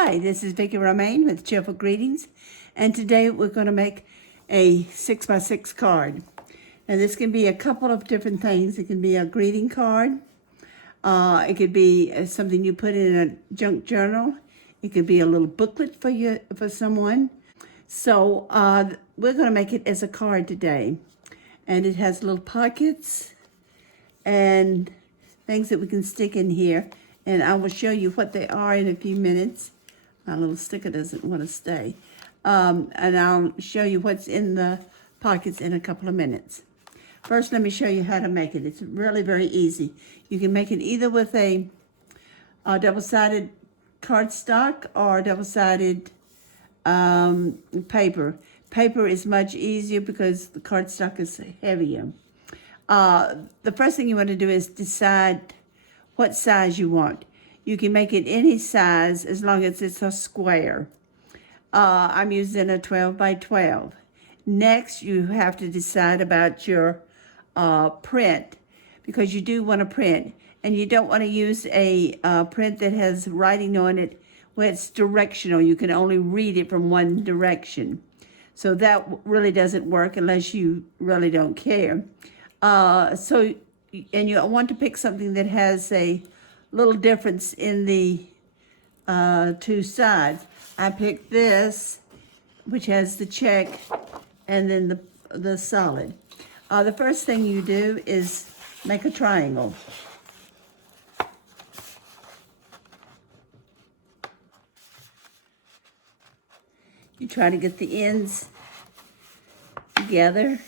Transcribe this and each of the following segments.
Hi, this is Vicki Romaine with Cheerful Greetings, and today we're going to make a 6x6 card. Now this can be a couple of different things. It can be a greeting card. It could be something you put in a junk journal. It could be a little booklet for someone. So we're going to make it as a card today, and it has little pockets and things that we can stick in here. And I will show you what they are in a few minutes. My little sticker doesn't want to stay. And I'll show you what's in the pockets in a couple of minutes. First, let me show you how to make it. It's really very easy. You can make it either with a double-sided cardstock or double-sided paper. Paper is much easier because the cardstock is heavier. The first thing you want to do is decide what size you want. You can make it any size as long as it's a square. I'm using a 12 by 12. Next, you have to decide about your print, because you do want to print, and you don't want to use a print that has writing on it where it's directional. You can only read it from one direction. So that really doesn't work unless you really don't care. And you want to pick something that has a little difference in the two sides. I picked this, which has the check and then the solid. The first thing you do is make a triangle. You try to get the ends together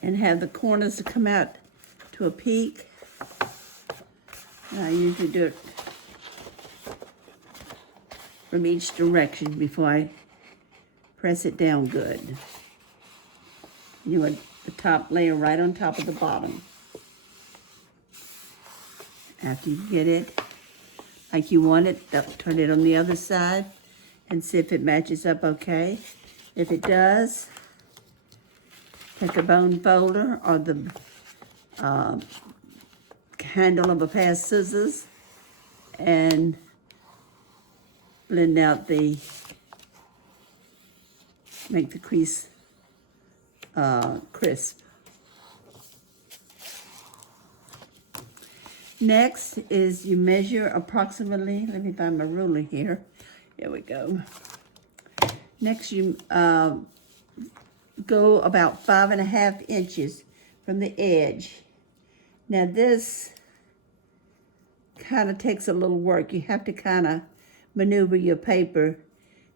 and have the corners to come out to a peak. And I usually do it from each direction before I press it down good. You want the top layer right on top of the bottom. After you get it like you want it, turn it on the other side and see if it matches up okay. If it does, take a bone folder or the handle of a pair of scissors and blend out make the crease crisp. Next is you measure approximately, let me find my ruler here. Here we go. Next you go about 5.5 inches from the edge. Now this kind of takes a little work. You have to kind of maneuver your paper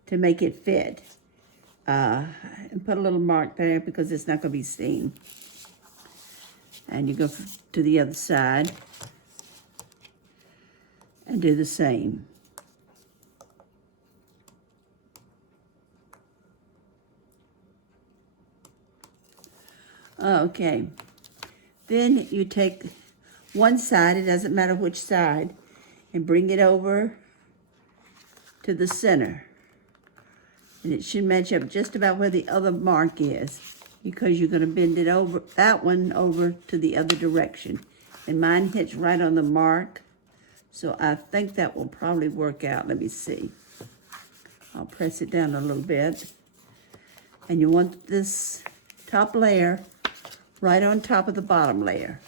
to make it fit. And put a little mark there because it's not going to be seen. And you go to the other side and do the same. Okay. Then you take one side, it doesn't matter which side, and bring it over to the center. And it should match up just about where the other mark is, because you're going to bend it over, that one over to the other direction. And mine hits right on the mark, so I think that will probably work out. Let me see. I'll press it down a little bit. And you want this top layer right on top of the bottom layer.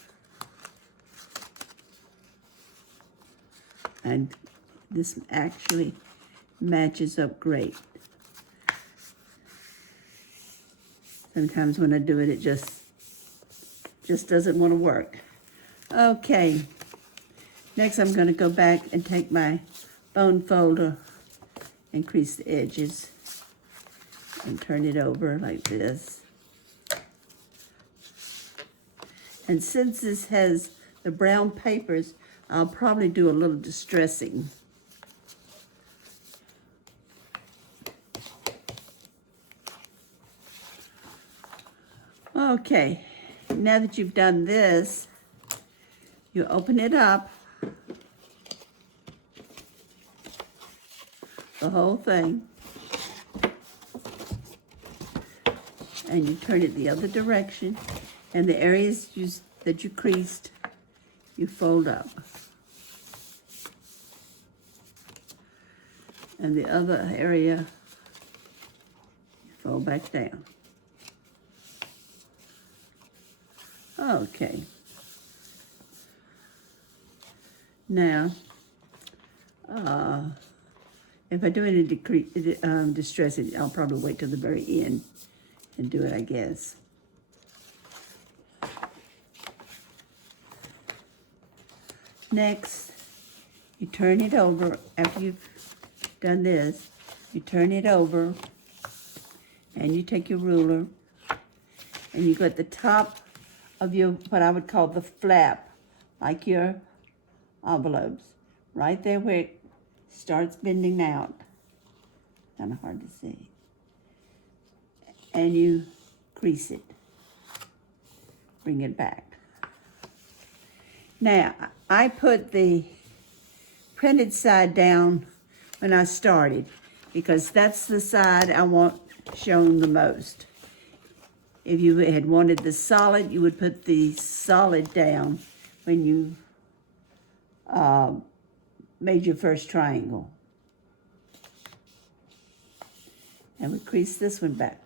And this actually matches up great. Sometimes when I do it, it just doesn't want to work. Okay. Next, I'm going to go back and take my bone folder and crease the edges and turn it over like this. And since this has the brown papers, I'll probably do a little distressing. Okay, now that you've done this, you open it up, the whole thing, and you turn it the other direction, and the areas that you creased, you fold up. And the other area, fold back down. Okay. Now, if I do any distress it, I'll probably wait till the very end and do it, I guess. Next, you turn it over. After you've done this, you turn it over and you take your ruler and you go at the top of your, what I would call the flap, like your envelopes, right there where it starts bending out. Kind of hard to see. And you crease it. Bring it back. Now, I put the printed side down when I started because that's the side I want shown the most. If you had wanted the solid, you would put the solid down when you made your first triangle. And we crease this one back.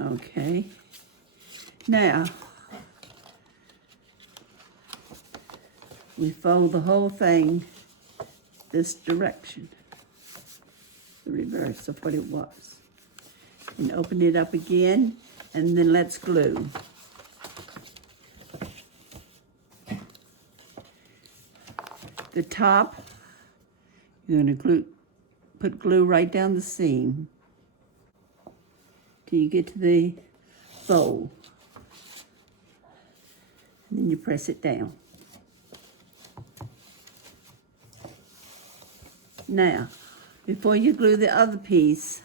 Okay. Now, we fold the whole thing this direction, the reverse of what it was. And open it up again, and then let's glue. The top, you're gonna put glue right down the seam till you get to the fold. And then you press it down. Now, before you glue the other piece,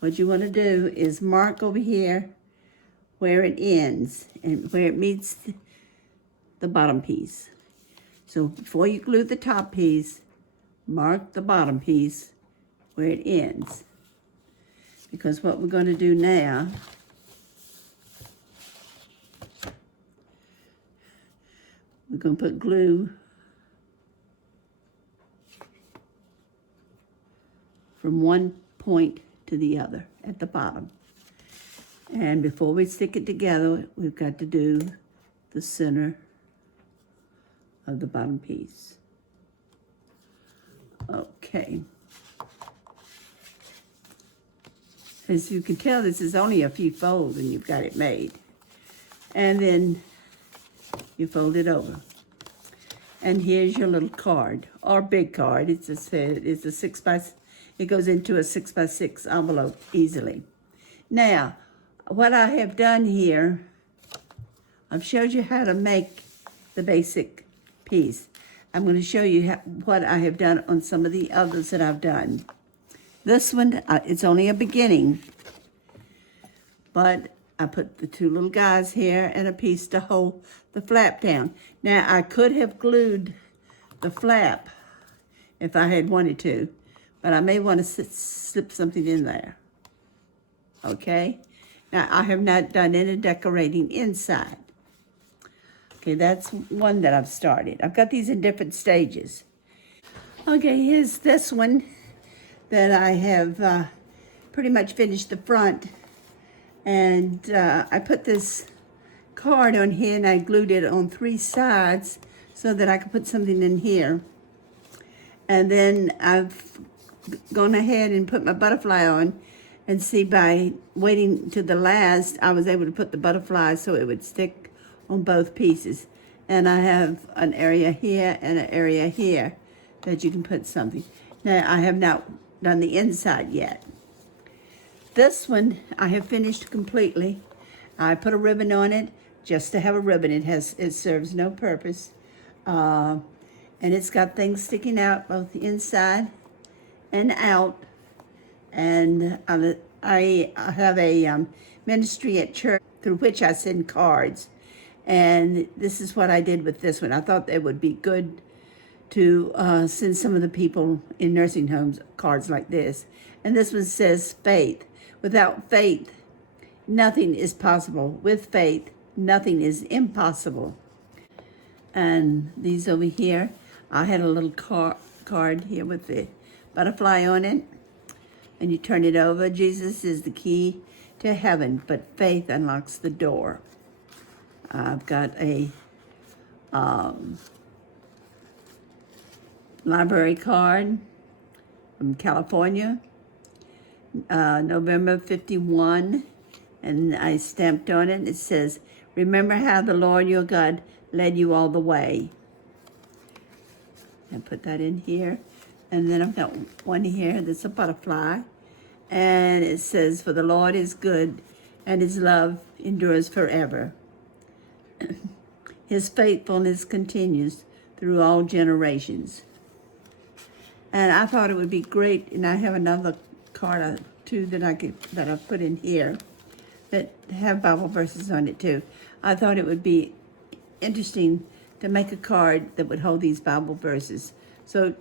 what you want to do is mark over here where it ends and where it meets the bottom piece. So before you glue the top piece, mark the bottom piece where it ends. Because what we're going to do now, we're going to put glue from one point to the other at the bottom. And before we stick it together, we've got to do the center of the bottom piece. Okay. As you can tell, this is only a few folds and you've got it made. And then you fold it over. And here's your little card, or big card. It goes into a 6x6 envelope easily. Now, what I have done here, I've showed you how to make the basic piece. I'm going to show you what I have done on some of the others that I've done. This one, it's only a beginning, but I put the two little guys here and a piece to hold the flap down. Now, I could have glued the flap if I had wanted to, but I may want to slip something in there. Okay? Now, I have not done any decorating inside. Okay, that's one that I've started. I've got these in different stages. Okay, here's this one that I have pretty much finished the front. And I put this card on here and I glued it on 3 sides so that I could put something in here. And then I've gone ahead and put my butterfly on, and see, by waiting to the last, I was able to put the butterfly so it would stick on both pieces. And I have an area here and an area here that you can put something. Now, I have not done the inside yet. This one I have finished completely. I put a ribbon on it just to have a ribbon. It serves no purpose. And it's got things sticking out both the inside and out. And I have a ministry at church through which I send cards. And this is what I did with this one. I thought it would be good to send some of the people in nursing homes cards like this. And this one says faith. Without faith, nothing is possible. With faith, nothing is impossible. And these over here, I had a little card here with the butterfly on it. And you turn it over. Jesus is the key to heaven, but faith unlocks the door. I've got a library card from California, November 51, and I stamped on it. It says, "Remember how the Lord your God led you all the way." And put that in here. And then I've got one here that's a butterfly. And it says, "For the Lord is good, and his love endures forever. His faithfulness continues through all generations." And I thought it would be great, and I have another card too that I put in here that have Bible verses on it too. I thought it would be interesting to make a card that would hold these Bible verses. So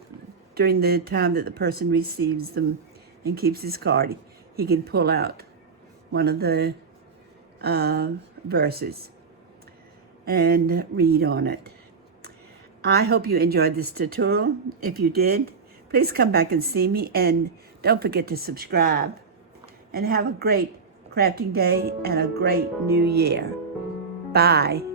during the time that the person receives them and keeps his card, he can pull out one of the verses and read on it. I hope you enjoyed this tutorial. If you did, please come back and see me, and don't forget to subscribe. And have a great crafting day and a great new year. Bye.